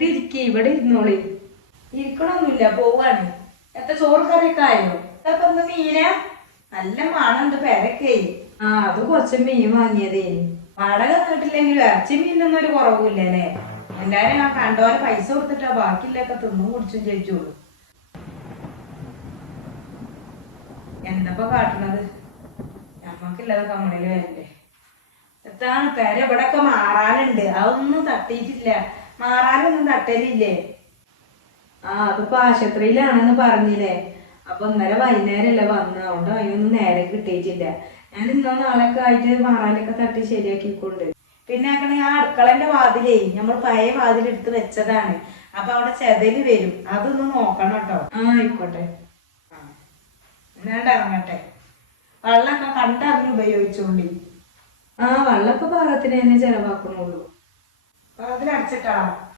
ഇവിടെ ഇരുന്നോളി. ഇരിക്കണൊന്നുമില്ല, പോവാണ്. എത്ര ചോറ് കറിയൊക്കെ ആയോ? ഇതൊക്കെ ഒന്ന് മീന നല്ല മണുണ്ട് പെരക്കേ. അത് കുറച്ച് മീൻ വാങ്ങിയതേ. വാടക നീട്ടില്ലെങ്കിലും ഇറച്ചി മീനൊന്നും ഒരു കുറവില്ല അല്ലേ? എല്ലാരും ആ കണ്ടോരെ പൈസ കൊടുത്തിട്ടാ ബാക്കിയുള്ളൊക്കെ തിന്നും കുടിച്ചും ചോദിച്ചോളൂ. എന്തപ്പോ കാട്ടണത്? നമ്മക്കില്ലാതെ കമ്മണില് വരണ്ടേ? എത്താണ് പെര ഇവിടൊക്കെ മാറാനുണ്ട്, അതൊന്നും തട്ടിയിട്ടില്ല. മാറാനൊന്നും തട്ടലില്ലേ? അതിപ്പോ ആശുപത്രിയിലാണെന്ന് പറഞ്ഞില്ലേ. അപ്പൊ ഇന്നലെ വൈകുന്നേരല്ലേ വന്ന്, അതുകൊണ്ട് അതിനൊന്നും നേരെ കിട്ടിയിട്ടില്ല. ഞാൻ ഇന്നോ നാളൊക്കെ ആയിട്ട് മാറാനൊക്കെ തട്ടി ശരിയാക്കിക്കൊണ്ട്. പിന്നെ ആ അടുക്കളന്റെ വാതിലേ നമ്മൾ പഴയ വാതിലെടുത്ത് വെച്ചതാണ്. അപ്പൊ അവിടെ ചെതല് വരും, അതൊന്ന് നോക്കണം കേട്ടോ. ആയിക്കോട്ടെ. എന്നാണ്ട് ഇറങ്ങട്ടെ. വെള്ളമൊക്കെ കണ്ടറിഞ്ഞ് ഉപയോഗിച്ചോണ്ടി. വെള്ളമൊക്കെ പാകത്തിന് തന്നെ ചെലവാക്കണുള്ളൂ. വാതിലടച്ചിട്ടാ